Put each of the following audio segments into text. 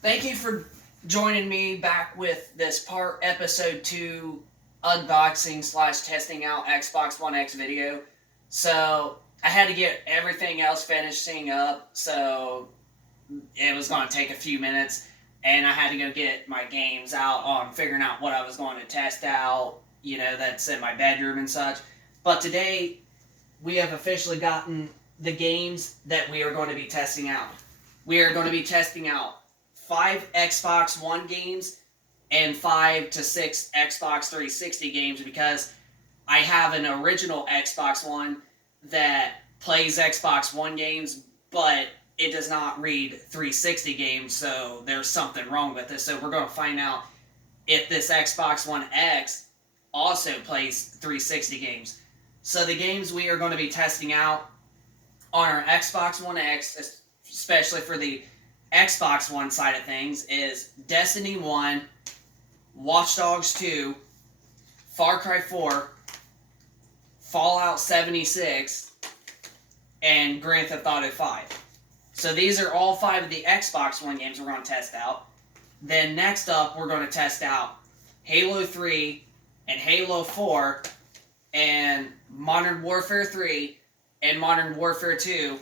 Thank you for joining me back with this episode 2 unboxing slash testing out Xbox One X video. So I had to get everything else finishing up, so it was going to take a few minutes, and I had to go get my games out on figuring out what I was going to test out. That's in my bedroom and such. But today we have officially gotten the games that we are going to be testing out. We are going to be testing out 5 Xbox One games and 5 to 6 Xbox 360 games because I have an original Xbox One that plays Xbox One games, but it does not read 360 games, so there's something wrong with this. So we're going to find out if this Xbox One X also plays 360 games. So the games we are going to be testing out on our Xbox One X, especially for the Xbox One side of things, is Destiny 1, Watch Dogs 2, Far Cry 4, Fallout 76, and Grand Theft Auto 5. So these are all 5 of the Xbox One games we're going to test out. Then next up, we're going to test out Halo 3 and Halo 4 and Modern Warfare 3 and Modern Warfare 2.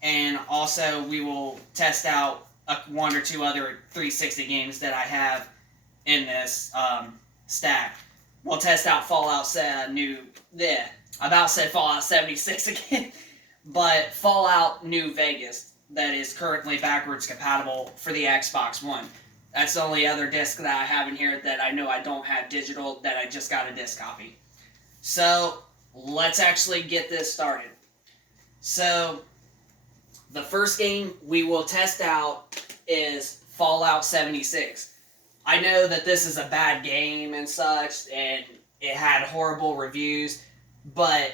And also, we will test out one or two other 360 games that I have in this stack. We'll test out Fallout I about said Fallout 76 again, but Fallout New Vegas that is currently backwards compatible for the Xbox One. That's the only other disc that I have in here that I know I don't have digital, that I just got a disc copy. So, let's actually get this started. So, the first game we will test out is Fallout 76. I know that this is a bad game and such, and it had horrible reviews, but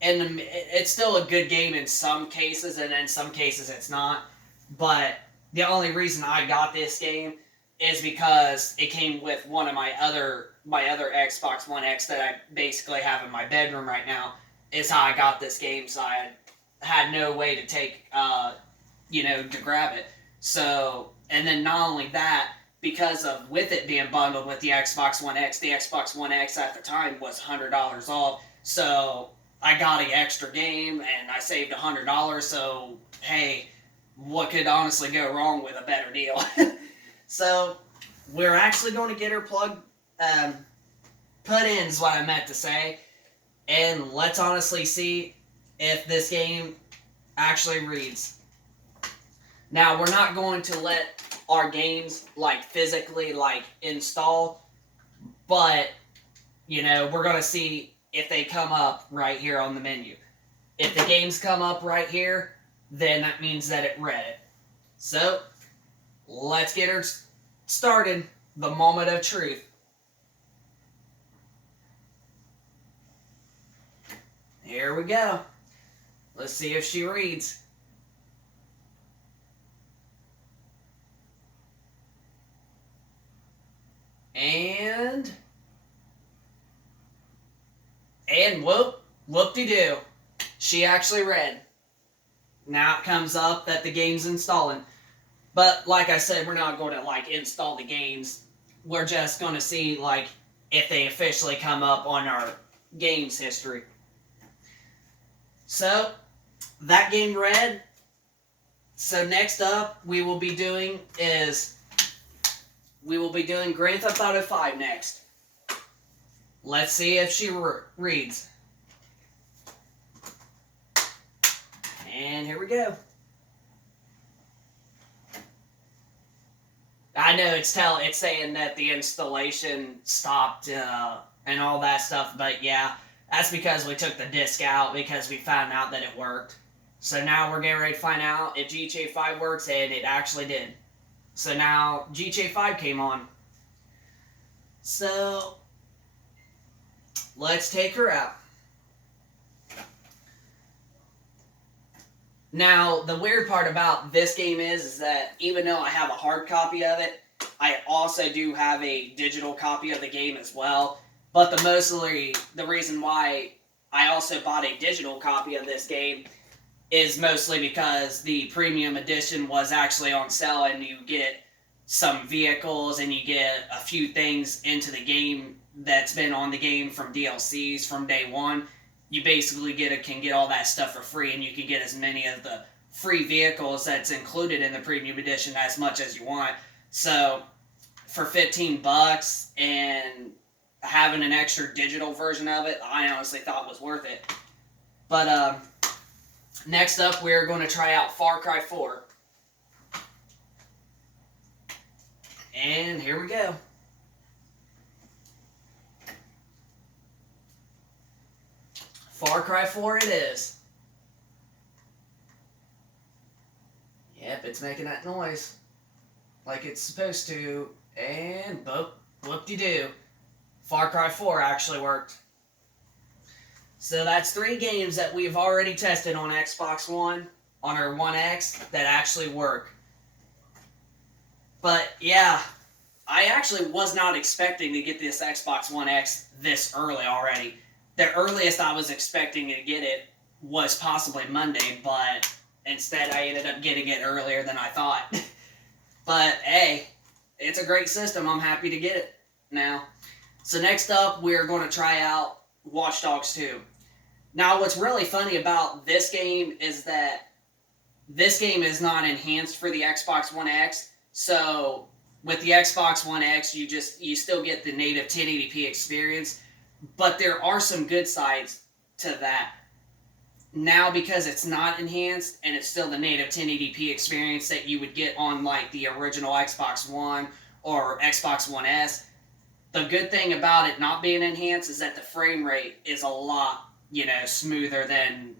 it's still a good game in some cases, and in some cases it's not. But the only reason I got this game is because it came with one of my other Xbox One X that I basically have in my bedroom right now, is how I got this game, so I had no way to to grab it. So, and then not only that, because of with it being bundled with the Xbox One X, the Xbox One X at the time was $100 off. So I got an extra game and I saved $100. So hey, what could honestly go wrong with a better deal? So we're actually going to get her put in is what I meant to say, and let's honestly see if this game actually reads. Now, we're not going to let our games physically install, but we're going to see if they come up right here on the menu. If the games come up right here, then that means that it read it. So, let's get her started. The moment of truth. Here we go. Let's see if she reads. And whoop-de-doo. She actually read. Now it comes up that the game's installing. But like I said, we're not going to install the games. We're just going to see if they officially come up on our games history. So that game read. So next up we will be doing Grand Theft Auto 5 next. Let's see if she reads. And here we go. I know it's saying that the installation stopped and all that stuff, but yeah, that's because we took the disc out because we found out that it worked. So now we're getting ready to find out if GTA 5 works, and it actually did. So now GTA 5 came on. So let's take her out. Now, the weird part about this game is that even though I have a hard copy of it, I also do have a digital copy of the game as well. But the reason why I also bought a digital copy of this game is mostly because the premium edition was actually on sale, and you get some vehicles and you get a few things into the game that's been on the game from DLCs from day one. You basically can get all that stuff for free, and you can get as many of the free vehicles that's included in the premium edition as much as you want. So for $15 and having an extra digital version of it, I honestly thought was worth it. But next up, we're going to try out Far Cry 4. And here we go. Far Cry 4 it is. Yep, it's making that noise like it's supposed to. And whoop-de-doo. Far Cry 4 actually worked. So that's 3 games that we've already tested on Xbox One, on our One X, that actually work. But yeah, I actually was not expecting to get this Xbox One X this early already. The earliest I was expecting to get it was possibly Monday, but instead I ended up getting it earlier than I thought. But hey, it's a great system. I'm happy to get it now. So next up, we're going to try out Watch Dogs 2. Now, what's really funny about this game is that this game is not enhanced for the Xbox One X. So with the Xbox One X, you still get the native 1080p experience, but there are some good sides to that. Now, because it's not enhanced and it's still the native 1080p experience that you would get on like the original Xbox One or Xbox One S, the good thing about it not being enhanced is that the frame rate is a lot, smoother than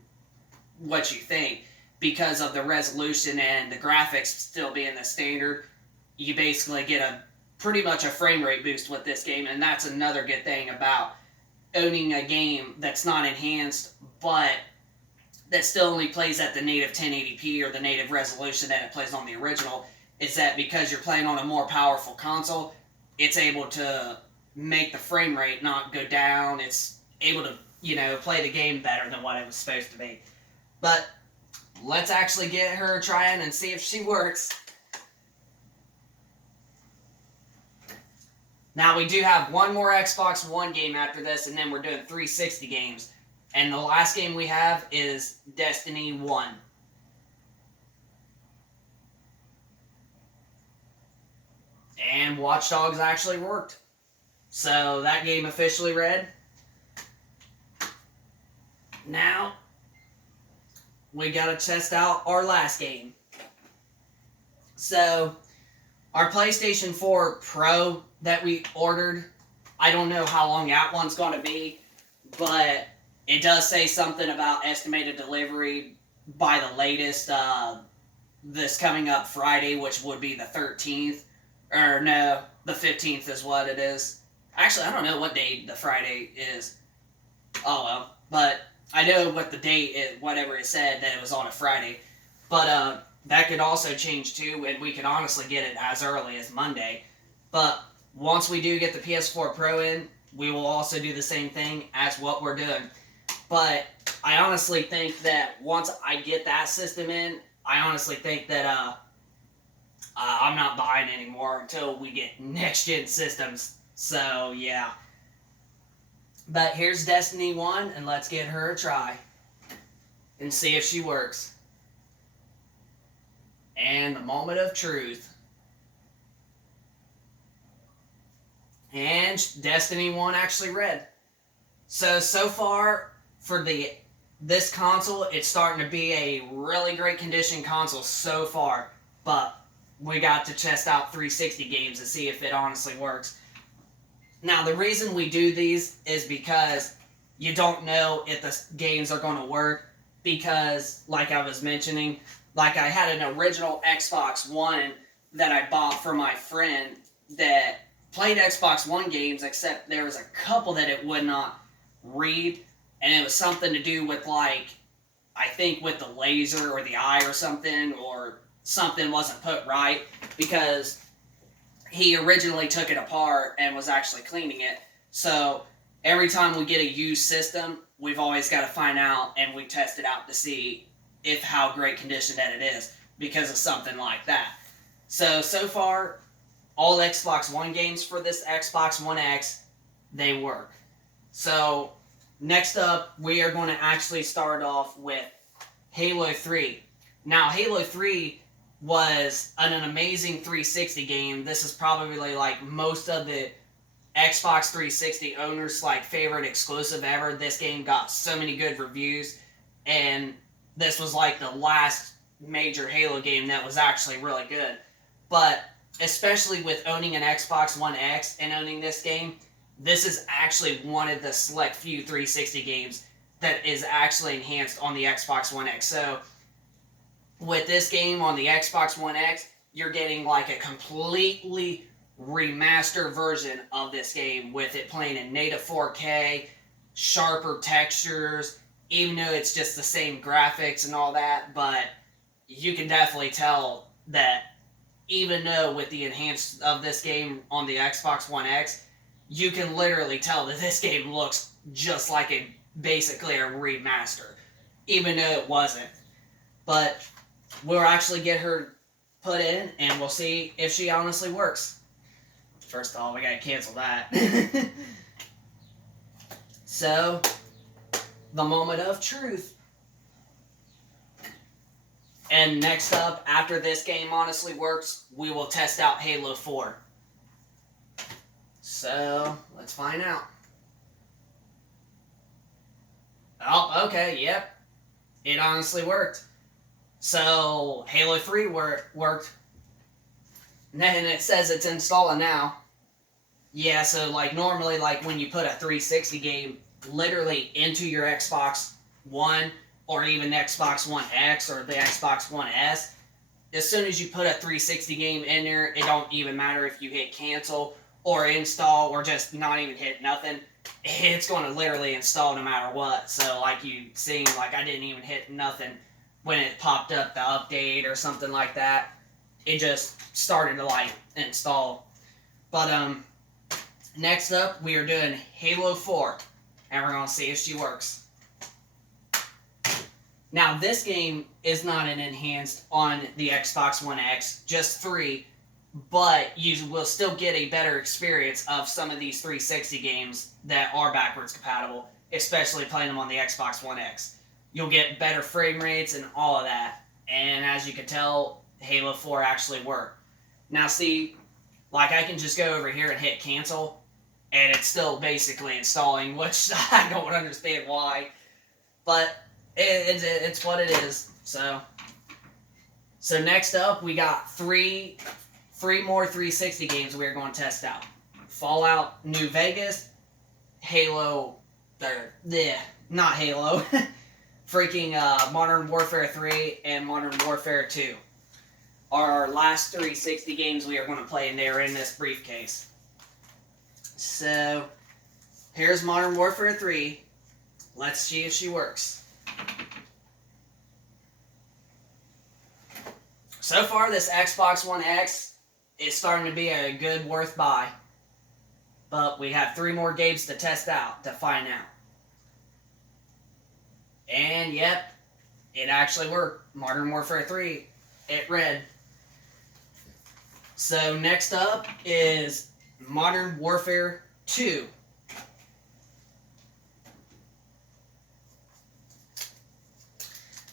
what you think. Because of the resolution and the graphics still being the standard, you basically get pretty much a frame rate boost with this game, and that's another good thing about owning a game that's not enhanced, but that still only plays at the native 1080p or the native resolution that it plays on the original, is that because you're playing on a more powerful console, it's able to make the frame rate not go down. It's able to, play the game better than what it was supposed to be. But let's actually get her trying and see if she works. Now, we do have one more Xbox One game after this, and then we're doing 360 games. And the last game we have is Destiny 1. And Watch Dogs actually worked. So that game officially read. Now, we gotta test out our last game. So, our PlayStation 4 Pro that we ordered, I don't know how long that one's gonna be, but it does say something about estimated delivery by the latest, this coming up Friday, which would be the 13th. Or no, the 15th is what it is. Actually, I don't know what day the Friday is. Oh well. But I know what the date is, whatever it said, that it was on a Friday. But that could also change too, and we could honestly get it as early as Monday. But once we do get the PS4 Pro in, we will also do the same thing as what we're doing. But I honestly think that once I get that system in, I honestly think that I'm not buying anymore until we get next-gen systems. So, yeah. But here's Destiny 1, and let's get her a try. And see if she works. And the moment of truth. And Destiny 1 actually read. So far, for this console, it's starting to be a really great condition console so far. But we got to test out 360 games to see if it honestly works. Now, the reason we do these is because you don't know if the games are going to work. Because, like I was mentioning, like I had an original Xbox One that I bought for my friend that played Xbox One games, except there was a couple that it would not read. And it was something to do with, like, I think with the laser or the eye or something, or something wasn't put right, because he originally took it apart and was actually cleaning it. So every time we get a used system, we've always got to find out, and we test it out to see if how great condition that it is because of something like that. So far, all Xbox One games for this Xbox One X, they work. So next up, we are going to actually start off with Halo 3. Now, Halo 3 was an amazing 360 game. This is probably like most of the Xbox 360 owners' like favorite exclusive ever. This game got so many good reviews, and this was like the last major Halo game that was actually really good. But especially with owning an Xbox One X and owning this game, this is actually one of the select few 360 games that is actually enhanced on the Xbox One X. So with this game on the Xbox One X, you're getting like a completely remastered version of this game with it playing in native 4K, sharper textures, even though it's just the same graphics and all that, but you can definitely tell that even though with the enhanced of this game on the Xbox One X, you can literally tell that this game looks just like basically a remaster, even though it wasn't. But we'll actually get her put in, and we'll see if she honestly works. First of all, we gotta cancel that. So, the moment of truth. And next up, after this game honestly works, we will test out Halo 4. So, let's find out. Oh, okay, yep. It honestly worked. So, Halo 3 worked. And then it says it's installing now. Yeah, so like normally like when you put a 360 game literally into your Xbox One or even Xbox One X or the Xbox One S, as soon as you put a 360 game in there, it don't even matter if you hit cancel or install or just not even hit nothing. It's going to literally install no matter what. So like you seen, like I didn't even hit nothing when it popped up the update or something like that. It just started to like install. But next up we are doing Halo 4, and we're gonna see if she works. Now this game is not an enhanced on the Xbox One X, just 3, but you will still get a better experience of some of these 360 games that are backwards compatible, especially playing them on the Xbox One X. You'll get better frame rates and all of that, and as you can tell, Halo 4 actually worked. Now see, like I can just go over here and hit cancel, and it's still basically installing, which I don't understand why, but it's what it is. So next up, we got three more 360 games we're going to test out. Fallout New Vegas, Halo, not Halo, freaking Modern Warfare 3 and Modern Warfare 2. Our last 360 games we are going to play, and they're in this briefcase. So, here's Modern Warfare 3. Let's see if she works. So far, this Xbox One X is starting to be a good worth buy. But we have 3 more games to test out to find out. And yep, it actually worked. Modern Warfare 3, it read. So next up is Modern Warfare 2.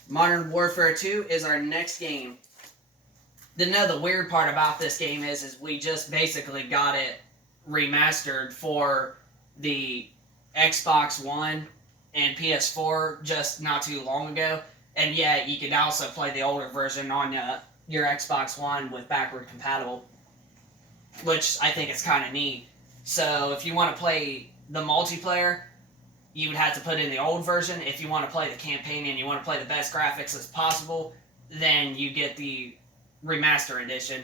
Modern Warfare 2 is our next game. The weird part about this game is we just basically got it remastered for the Xbox One and PS4 just not too long ago. And yeah, you can also play the older version on your Xbox One with backward compatible, which I think is kind of neat. So if you want to play the multiplayer, you would have to put in the old version. If you want to play the campaign and you want to play the best graphics as possible, then you get the remaster edition.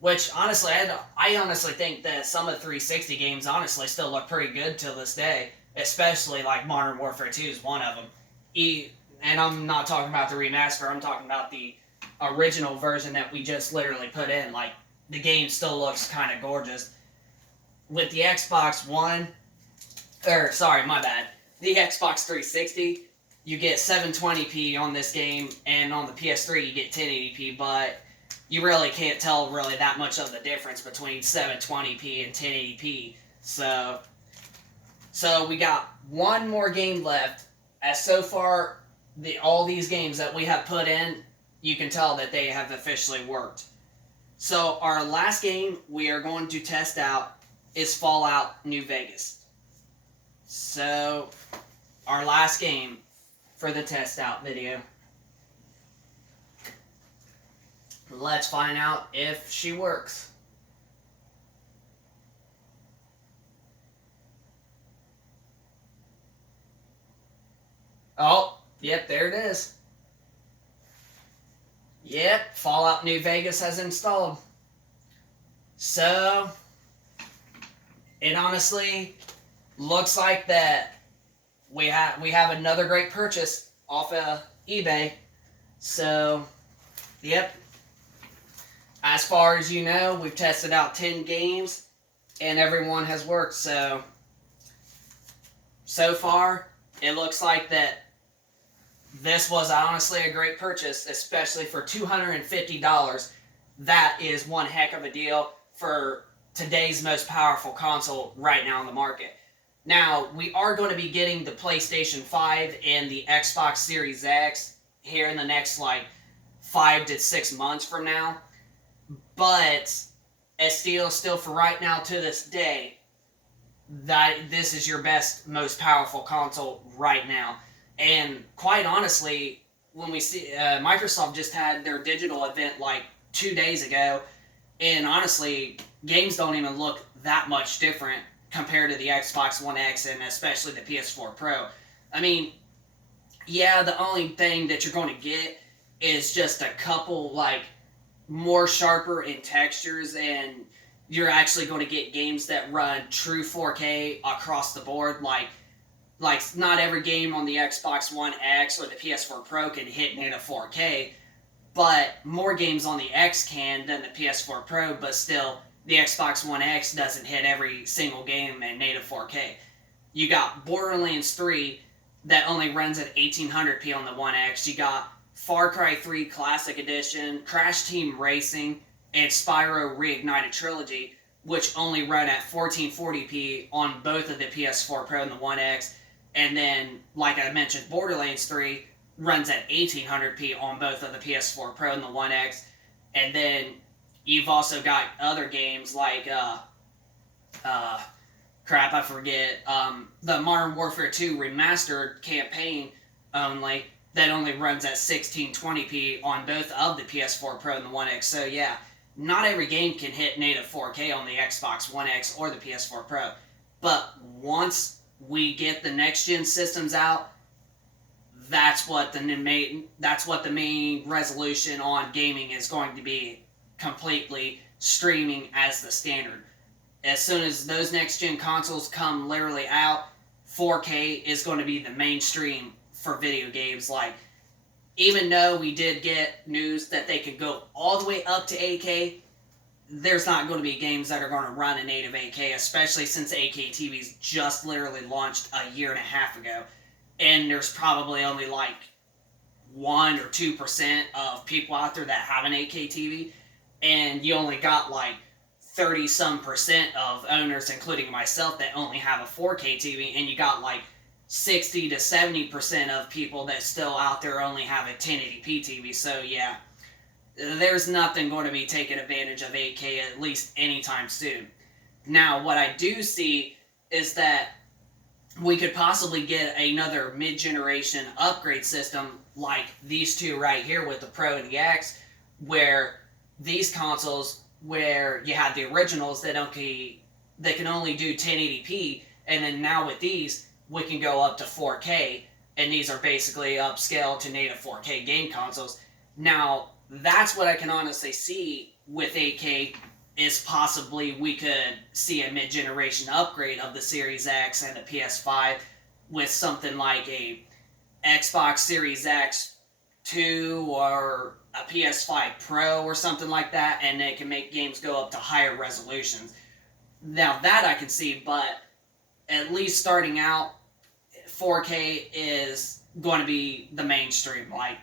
Which honestly, I honestly think that some of the 360 games honestly still look pretty good till this day. Especially like Modern Warfare 2 is one of them. And I'm not talking about the remaster, I'm talking about the original version that we just literally put in. Like, the game still looks kind of gorgeous. With the Xbox One, the Xbox 360, you get 720p on this game, and on the PS3 you get 1080p, but you really can't tell really that much of the difference between 720p and 1080p. So we got one more game left. As so far, all these games that we have put in, you can tell that they have officially worked. So our last game we are going to test out is Fallout New Vegas. So our last game for the test out video. Let's find out if she works. Oh, yep, there it is. Yep, Fallout New Vegas has installed. So, it honestly looks like that we have another great purchase off of eBay. So, yep. As far as you know, we've tested out 10 games, and everyone has worked. So far, it looks like that this was honestly a great purchase, especially for $250. That is one heck of a deal for today's most powerful console right now on the market. Now, we are going to be getting the PlayStation 5 and the Xbox Series X here in the next, 5 to 6 months from now. But, still for right now to this day, that this is your best, most powerful console right now. And quite honestly, when we see Microsoft just had their digital event 2 days ago, and honestly, games don't even look that much different compared to the Xbox One X and especially the PS4 Pro. I mean, yeah, the only thing that you're going to get is just a couple more sharper in textures, and you're actually going to get games that run true 4K across the board. Like not every game on the Xbox One X or the PS4 Pro can hit native 4K, but more games on the X can than the PS4 Pro, but still, the Xbox One X doesn't hit every single game in native 4K. You got Borderlands 3 that only runs at 1800p on the One X. You got Far Cry 3 Classic Edition, Crash Team Racing, and Spyro Reignited Trilogy, which only run at 1440p on both of the PS4 Pro and the One X. And then, like I mentioned, Borderlands 3 runs at 1800p on both of the PS4 Pro and the One X. And then you've also got other games like, the Modern Warfare 2 Remastered campaign that only runs at 1620p on both of the PS4 Pro and the One X. So yeah, not every game can hit native 4K on the Xbox One X or the PS4 Pro. But once we get the next gen systems out, that's what the main resolution on gaming is going to be, completely streaming as the standard. As soon as those next gen consoles come literally out, 4K is going to be the mainstream for video games. Even though we did get news that they could go all the way up to 8K, there's not going to be games that are going to run in native 8K, especially since 8K TVs just literally launched a year and a half ago. And there's probably only 1 or 2% of people out there that have an 8K TV. And you only got 30-some% of owners, including myself, that only have a 4K TV. And you got 60 to 70% of people that still out there only have a 1080p TV. So yeah, there's nothing going to be taking advantage of 8K at least anytime soon. Now, what I do see is that we could possibly get another mid-generation upgrade system like these two right here with the Pro and the X, where these consoles, where you have the originals that can only do 1080p, and then now with these, we can go up to 4K, and these are basically upscaled to native 4K game consoles. Now, that's what I can honestly see with 8K, is possibly we could see a mid-generation upgrade of the Series X and the PS5 with something like a Xbox Series X 2 or a PS5 Pro or something like that, and it can make games go up to higher resolutions. Now that I can see, but at least starting out, 4K is going to be the mainstream. Like,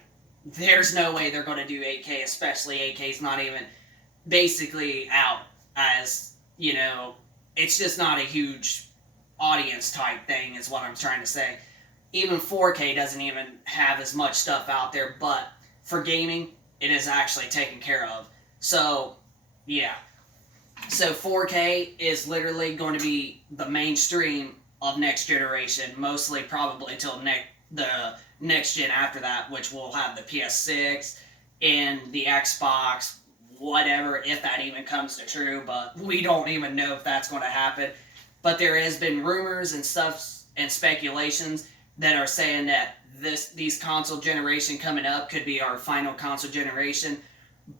there's no way they're going to do 8K, especially 8K's not even basically out as, you know, it's just not a huge audience type thing, is what I'm trying to say. Even 4K doesn't even have as much stuff out there, but for gaming, it is actually taken care of. So, yeah. So 4K is literally going to be the mainstream of next generation, mostly probably until the next gen after that, which will have the PS6 and the Xbox, whatever, if that even comes to true, but we don't even know if that's going to happen. But there has been rumors and stuff and speculations that are saying that these console generation coming up could be our final console generation.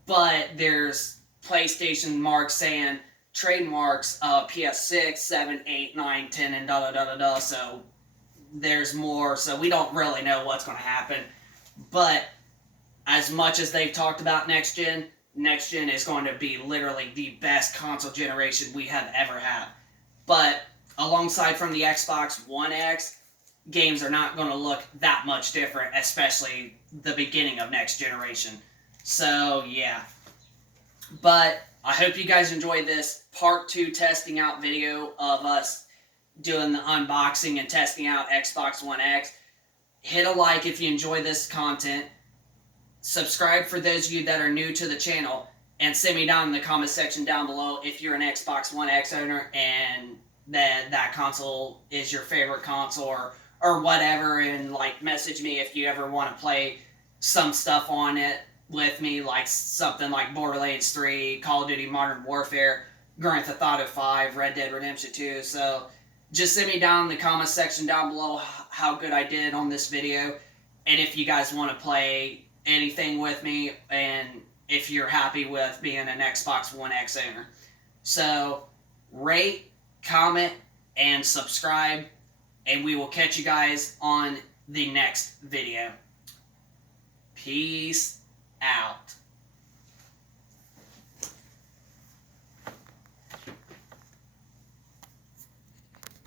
But there's PlayStation marks saying trademarks PS6, 7, 8, 9, 10, and da da da da da. So there's more. So we don't really know what's going to happen. But as much as they've talked about next gen is going to be literally the best console generation we have ever had. But alongside from the Xbox One X, games are not going to look that much different, especially the beginning of next generation. So, yeah. But I hope you guys enjoyed this part 2 testing out video of us doing the unboxing and testing out Xbox One X. Hit a like if you enjoy this content. Subscribe for those of you that are new to the channel. And send me down in the comment section down below if you're an Xbox One X owner and that console is your favorite console or whatever. And like message me if you ever want to play some stuff on it with me, like something like Borderlands 3, Call of Duty Modern Warfare, Grand Theft Auto 5, Red Dead Redemption 2. So just send me down in the comment section down below how good I did on this video, and if you guys want to play anything with me, and if you're happy with being an Xbox One X owner. So rate, comment, and subscribe, and we will catch you guys on the next video. Peace out.